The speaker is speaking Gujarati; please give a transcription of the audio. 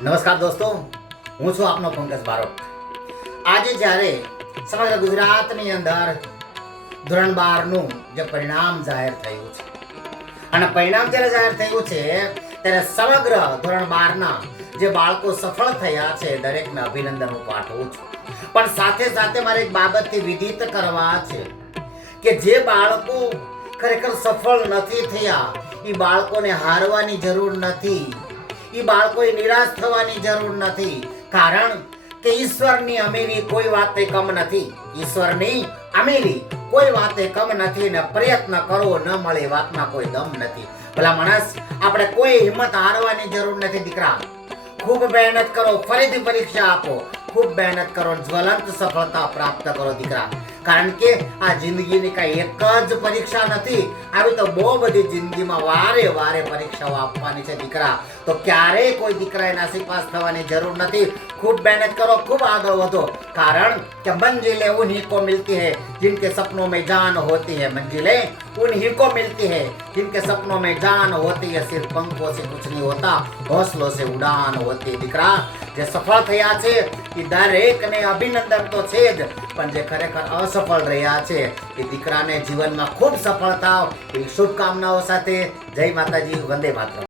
નમસ્કાર દોસ્તો, હું છું આપનો પંકજ બારોટ। આજે જ્યારે સમગ્ર ગુજરાતની અંદર ધોરણ 12નું જે પરિણામ જાહેર થયું છે અને પરિણામ જ્યારે જાહેર થયું છે ત્યારે સમગ્ર ધોરણ 12ના જે બાળકો સફળ થયા છે દરેકને અભિનંદન હું પાઠવું છું। પણ સાથે સાથે મારે એક બાબતથી વિદિત કરવા છે કે જે બાળકો ખરેખર સફળ નથી થયા એ બાળકોને હારવાની જરૂર નથી, એ બાળકોએ નિરાશ થવાની જરૂર નથી। કારણ કે ઈશ્વરની અમીરી કોઈ વાતે કમ નથી, ઈશ્વરની અમીરી કોઈ વાતે કમ નથી ને પ્રયત્ન કરવો ન મળે વાતમાં કોઈ દમ નથી। ભલા માણસ, આપણે કોઈ હિંમત હારવાની જરૂર નથી દીકરા। ખૂબ મહેનત કરો, ફરીથી પરીક્ષા આપો, ખૂબ મહેનત કરો, જ્વલંત સફળતા પ્રાપ્ત કરો દીકરા। કારણ કે આ જિંદગીની કઈ એક જ પરીક્ષા નથી, આવી તો બહુ બધી જિંદગીમાં વારે વારે પરીક્ષાઓ આપવાની છે દીકરા। તો ક્યારેય કોઈ દીકરાએ નાસીપાસ થવાની જરૂર નથી। खूब मेहनत करो, खूब आगे बढ़ो, कारण कि मंजिलें उन्हीं को मिलती है जिनके सपनों में जान होती है। मंजिलें उन्हीं को मिलती है जिनके सपनों में जान होती है। सिर्फ पंखों से कुछ नहीं होता, हौसलों से उड़ान होती है દીકરા। જે સફળ થયા છે એ દરેકને અભિનંદન તો છે જ, પણ જે ખરેખર અસફળ રહ્યા છે એ દીકરાને જીવનમાં ખૂબ સફળ થાવ એવી શુભકામનાઓ સાથે જય માતાજી, વંદે માતરમ।